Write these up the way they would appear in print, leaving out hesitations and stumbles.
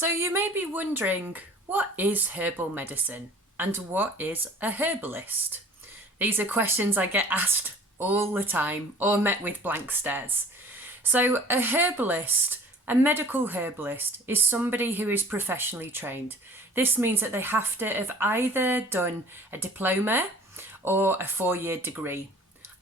So you may be wondering, what is herbal medicine and what is a herbalist? These are questions I get asked all the time or met with blank stares. So a herbalist, a medical herbalist, is somebody who is professionally trained. This means that they have to have either done a diploma or a 4-year degree.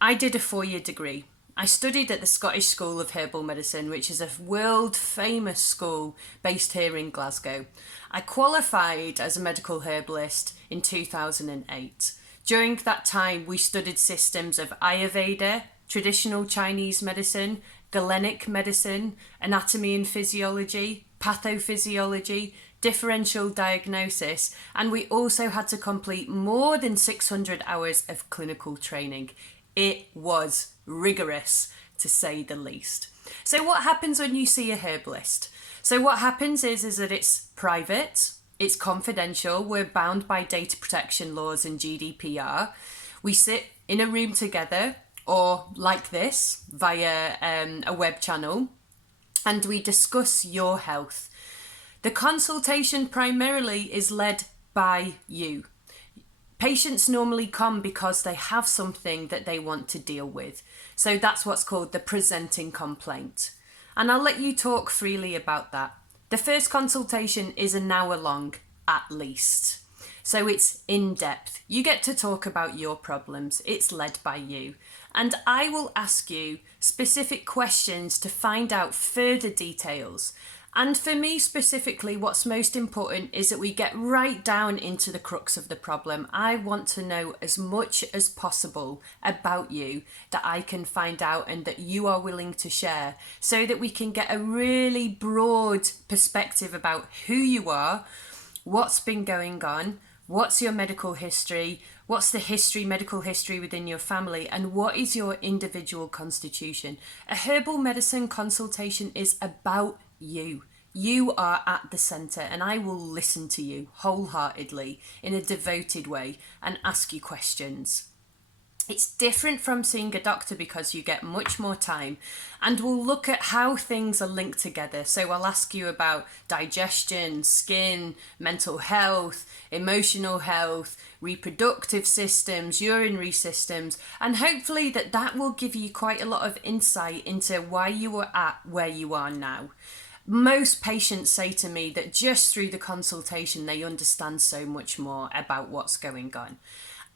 I did a 4-year degree. I studied at the Scottish School of Herbal Medicine, which is a world famous school based here in Glasgow. I qualified as a medical herbalist in 2008. During that time, we studied systems of Ayurveda, traditional Chinese medicine, Galenic medicine, anatomy and physiology, pathophysiology, differential diagnosis, and we also had to complete more than 600 hours of clinical training. It was rigorous, to say the least. So what happens when you see a herbalist? So what happens is that it's private, it's confidential, we're bound by data protection laws and GDPR. We sit in a room together, or like this, via a web channel, and we discuss your health. The consultation primarily is led by you. Patients normally come because they have something that they want to deal with. So that's what's called the presenting complaint. And I'll let you talk freely about that. The first consultation is an hour long, at least. So it's in depth. You get to talk about your problems. It's led by you. And I will ask you specific questions to find out further details. And for me specifically, what's most important is that we get right down into the crux of the problem. I want to know as much as possible about you that I can find out and that you are willing to share, so that we can get a really broad perspective about who you are, what's been going on, what's your medical history, what's the medical history within your family, and what is your individual constitution. A herbal medicine consultation is about you. You are at the centre, and I will listen to you wholeheartedly in a devoted way and ask you questions. It's different from seeing a doctor because you get much more time, and we'll look at how things are linked together. So I'll ask you about digestion, skin, mental health, emotional health, reproductive systems, urinary systems, and hopefully that will give you quite a lot of insight into why you are at where you are now. Most patients say to me that just through the consultation they understand so much more about what's going on.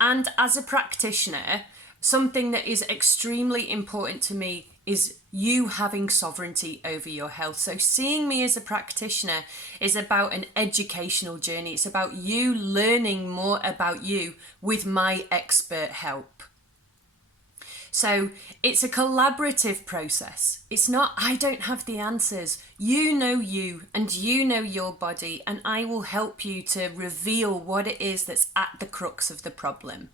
And as a practitioner, something that is extremely important to me is you having sovereignty over your health. So seeing me as a practitioner is about an educational journey. It's about you learning more about you with my expert help. So it's a collaborative process. It's not, I don't have the answers. You know you, and you know your body, and I will help you to reveal what it is that's at the crux of the problem.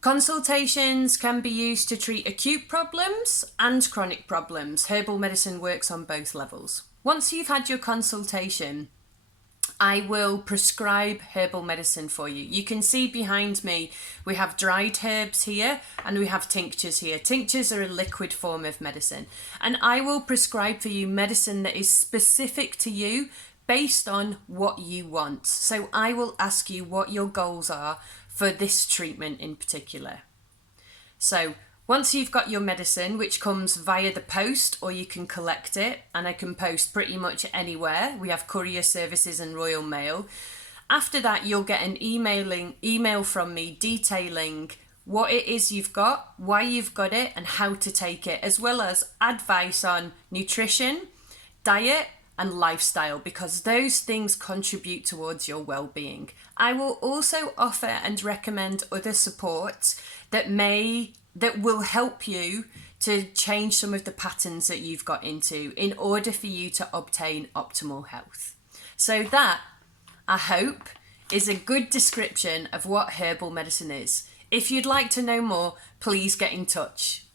Consultations can be used to treat acute problems and chronic problems. Herbal medicine works on both levels. Once you've had your consultation, I will prescribe herbal medicine for you. You can see behind me, we have dried herbs here and we have tinctures here. Tinctures are a liquid form of medicine. And I will prescribe for you medicine that is specific to you based on what you want. So I will ask you what your goals are for this treatment in particular. So once you've got your medicine, which comes via the post, or you can collect it, and I can post pretty much anywhere. We have courier services and Royal Mail. After that, you'll get an email from me detailing what it is you've got, why you've got it, and how to take it, as well as advice on nutrition, diet, and lifestyle, because those things contribute towards your well-being. I will also offer and recommend other support that will help you to change some of the patterns that you've got into in order for you to obtain optimal health. So that, I hope, is a good description of what herbal medicine is. If you'd like to know more, please get in touch.